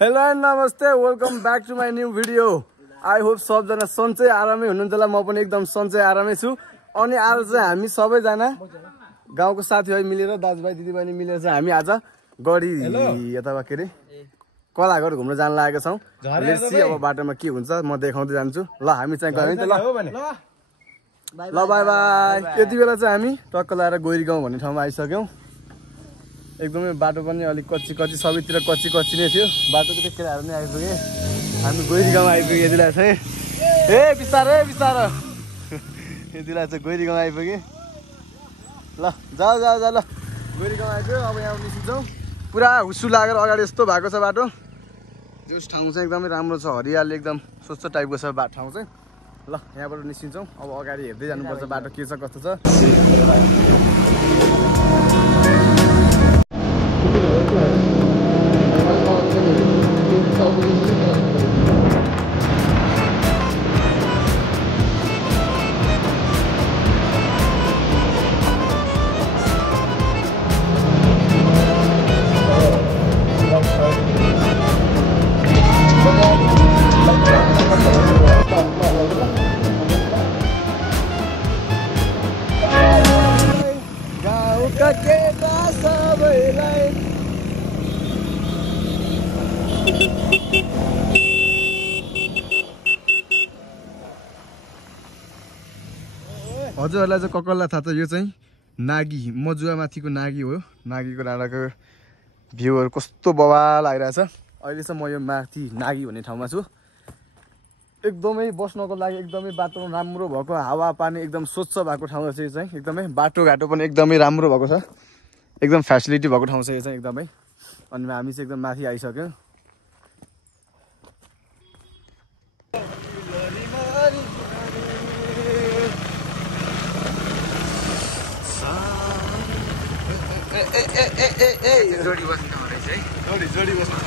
Hello and नमस्ते, welcome back to my new video. I hope सबजना सन्चै आरामै हुनुहुन्छ होला। म पनि एकदम सन्चै आरामै छु। अनि आज चाहिँ हामी सबैजना गाउँको साथीभाइ मिलेर, दाजुभाइ दिदीबहिनी मिलेर चाहिँ हामी आज गढी अथवा के अरे कलाघर घुम्न जान लागेका छौँ। अब बाटोमा के हुन्छ म देखाउँदै जान्छु। ल हामी चाहिँ गयौँ त। ल बाई बाई। यति बेला चाहिँ हामी टक्क लाएर गोरी गाउँ भन्ने ठाउँमा आइसक्यौँ। एकदमै बाटो पनि अलिक कच्ची सबैतिर कच्ची नै थियो। बाटोको त्यो केटाहरू नै आइपुगे। हामी गोरी गाउँ आइपुगे। यति बेला चाहिँ बिस्तारो यति बेला चाहिँ गोरी गाउँ आइपुगे। ल जाऊ ल गोरी गाउँ आइपुग्यो। अब यहाँ निस्किन्छौँ। पुरा हुस्सु लागेर अगाडि यस्तो भएको छ बाटो। जस ठाउँ चाहिँ एकदमै राम्रो छ, हरियाली एकदम स्वच्छ टाइपको छ ठाउँ चाहिँ। ल यहाँबाट निस्किन्छौँ। अब अगाडि हेर्दै जानुपर्छ बाटो के छ कस्तो छ। हजुरहरूलाई चाहिँ ककल्ला थाहा छ, यो चाहिँ नागी मजुवा माथिको नागी हो। नागीको डाँडाको भ्यूहरू कस्तो बवाल आइरहेछ। अहिले चाहिँ म यो माथि नागी भन्ने ठाउँमा छु। एकदमै बस्नको लागि एकदमै बाटो राम्रो भएको, हावापानी एकदम स्वच्छ भएको ठाउँ छ यो चाहिँ। एकदमै बाटोघाटो पनि एकदमै राम्रो भएको छ, एकदम फेसिलिटी भएको ठाउँ छ यो चाहिँ एकदमै। अनि हामी चाहिँ एकदम माथि आइसक्यौँ। जोडी बस्नु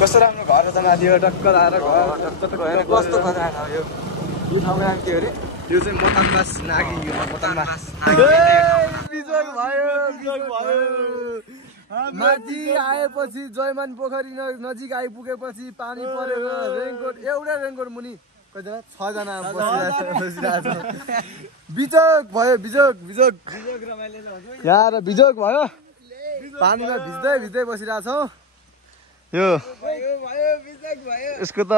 कस्तो राम्रो घर छ माथि। टक्क लाएर घर कस्तो खतरा यो ठाउँको नाम के अरे? यो चाहिँ मतानबास नागी हो। मतानबास बिजोग भयो। माथि आएपछि जयमान पोखरी नजिक आइपुगेपछि पानी परेर रेनकोट एउटा रेनकोट मुनि कतिजना 6 जना बसिरहेछ। बिजोग भयो। बिजोग यहाँ बिजोग भयो। पानीमा भिज्दै बसिरहेछौँ। यो यसको त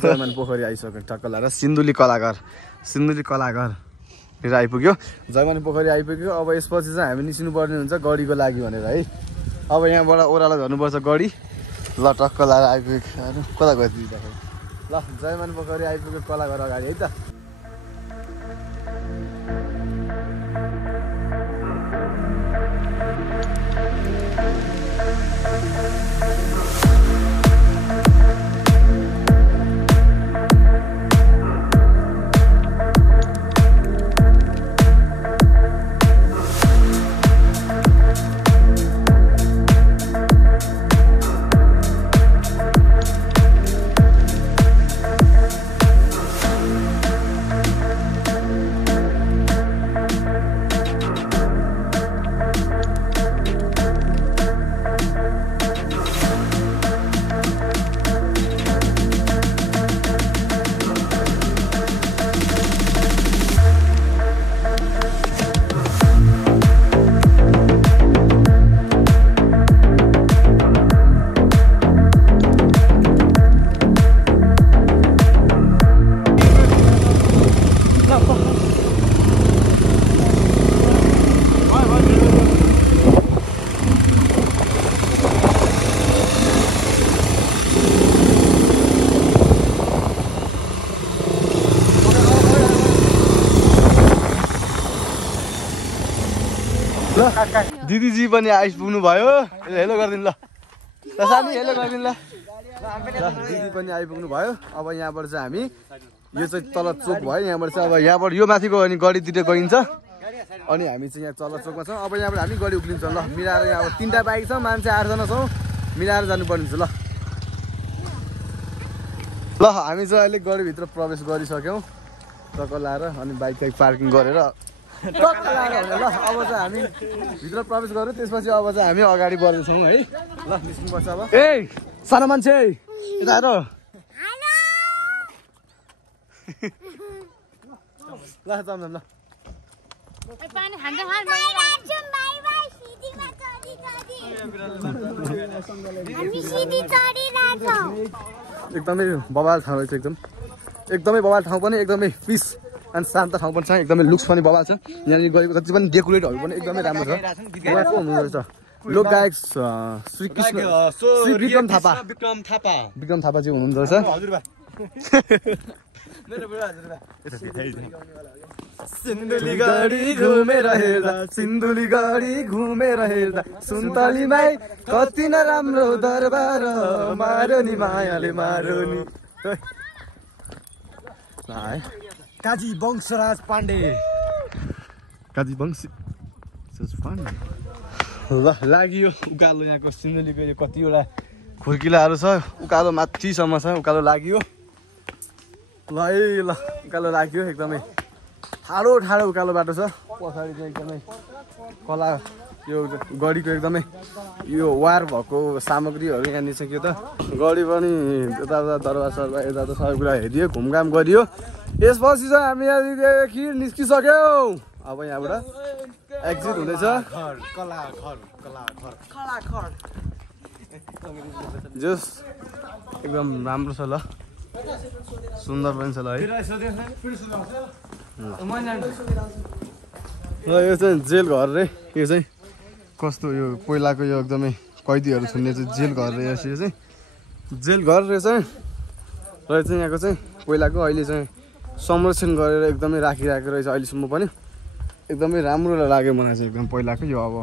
जयमान पोखरी आइसक्यो। टक्क लाएर सिन्धुली कलाघर आइपुग्यो। जयमान पोखरी आइपुग्यो। अब यसपछि चाहिँ हामी निस्किनु पर्ने हुन्छ गढीको लागि भनेर है। अब यहाँबाट ओह्रालो झर्नुपर्छ गढी। ल टक्क लाएर आइपुग्यो। कता गयो? ल जयमान पोखरी आइपुग्यो कलाघर अगाडि है त। दिदीजी पनि आइपुग्नु भयो। हेलो गरिदिनु ल सानी, हेलो गरिदिनु ल। दिदी पनि आइपुग्नु भयो। अब यहाँबाट चाहिँ हामी यो चाहिँ तल चोक भयो। यहाँबाट चाहिँ अब यहाँबाट यो माथिको अनि गढीतिर गइन्छ। अनि हामी चाहिँ यहाँ तल चोकमा छौँ। अब यहाँबाट हामी गढी उक्लिन्छौँ। ल मिलाएर यहाँ अब 3टा बाइक छ, मान्छे 8 जना छौँ। मिलाएर जानुपर्ने छ। ल हामी चाहिँ अहिले गढीभित्र प्रवेश गरिसक्यौँ। टक्क लाएर अनि बाइक पार्किङ गरेर टक्क लाएर ल अब चाहिँ हामी भित्र प्रवेश गऱ्यौँ। त्यसपछि अब चाहिँ हामी अगाडि बढ्दैछौँ है। ल निस्किनुपर्छ अब। सानो मान्छे यता हेर ल जाम ल एकदमै बवाल ठाउँ रहेछ एकदमै बवाल ठाउँ पनि एकदमै पिस अनि शान्त ठाउँ पनि छ एकदमै लुक्स पनि बवाल छ यहाँनिर गरेको जति पनि डेकोरेटहरू पनि एकदमै राम्रो छ उहाँको हुनुहुँदो रहेछ लोक गायक श्री विक्रम थापा चाहिँ हुनुहुँदो रहेछ सिन्धुली गाडी घुमेर हेर्दा सुन्तलीमै कति न राम्रो दरबार मारो नि मायाले मारो नि काजी वंशराज पाण्डे ल लागियो उकालो यहाँको सिन्धुलीको यो कतिवटा खुर्किलाहरू छ उकालो माथिसम्म छ उकालो लाग्यो ल उकालो लाग्यो एकदमै ठाडो उकालो बाटो छ पछाडि चाहिँ एकदमै कला यो गडीको एकदमै यो वार भएको सामग्रीहरू यहाँनिर छ के त गडी पनि यता दरबार सरबार यता सबै कुरा हेरियो घुमघाम गरियो यसपछि चाहिँ हामी यहाँदेखि निस्किसक्यौ अब यहाँबाट एक्जिट हुँदैछ जस एकदम राम्रो छ ल सुन्दर पनि छ ल है ल यो चाहिँ जेल घर रे यो चाहिँ कस्तो यो पहिलाको यो एकदमै कैदीहरू छुन्ने चाहिँ जेल घर रहेछ यो चाहिँ जेल घर रहेछ यहाँको चाहिँ पहिलाको अहिले चाहिँ संरक्षण गरेर एकदमै राखिरहेको रहेछ अहिलेसम्म पनि एकदमै राम्रो लाग्यो मलाई चाहिँ एकदम पहिलाको यो अब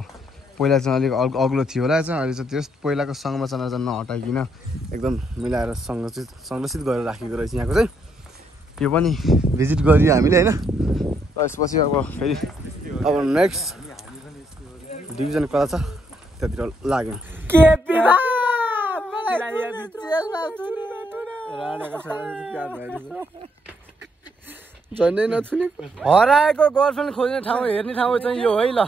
पहिला चाहिँ अलिक अग्लो थियो होला चाहिँ अहिले चाहिँ त्यस पहिलाको संरचना चाहिँ नहटाइकन एकदम मिलाएर संरक्षित गरेर राखेको रहेछ यहाँको चाहिँ यो पनि भिजिट गरियो हामीले होइन त्यसपछि अब फेरि अब नेक्स्ट डिभिजन कता छ त्यतिर लाग्यौँ झन्डै नथुने हराएको गर्लफ्रेन्ड खोज्ने ठाउँ हेर्ने ठाउँ चाहिँ यो है ल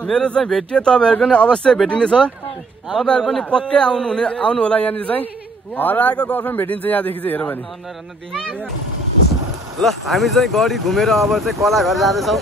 मेरो चाहिँ भेटियो तपाईँहरूको नि अवश्य भेटिनेछ तपाईँहरू पनि पक्कै आउनु होला यहाँनिर चाहिँ हराएको गर्लफ्रेन्ड भेटिन्छ यहाँदेखि चाहिँ हेऱ्यो भने ल हामी चाहिँ गडी घुमेर अब चाहिँ कला घर जाँदैछौँ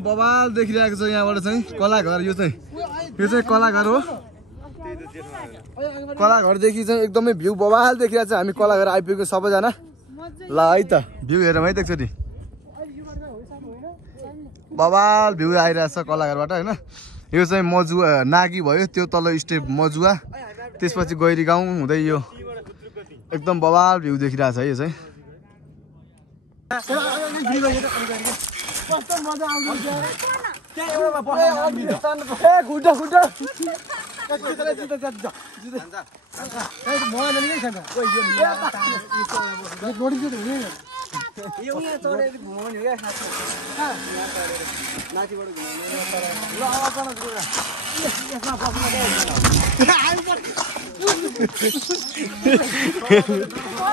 बवाल देखिरहेको छ यहाँबाट चाहिँ कला घर यो चाहिँ कला घर हो कला घरदेखि चाहिँ एकदमै भ्यू बवाल देखिरहेको छ हामी कला घर आइपुगेको सबैजना ल है त भ्यू हेरौँ है त एकचोटि बवाल भ्यू आइरहेको छ कला घरबाट होइन यो चाहिँ मजुवा नागी भयो त्यो तल स्टेप मजुवा त्यसपछि गैरी गाउँ हुँदै यो एकदम बवाल भ्यू देखिरहेको छ है यो चाहिँ कस्तो मजा आउँछ त्यहाँ एउटामा बस्छ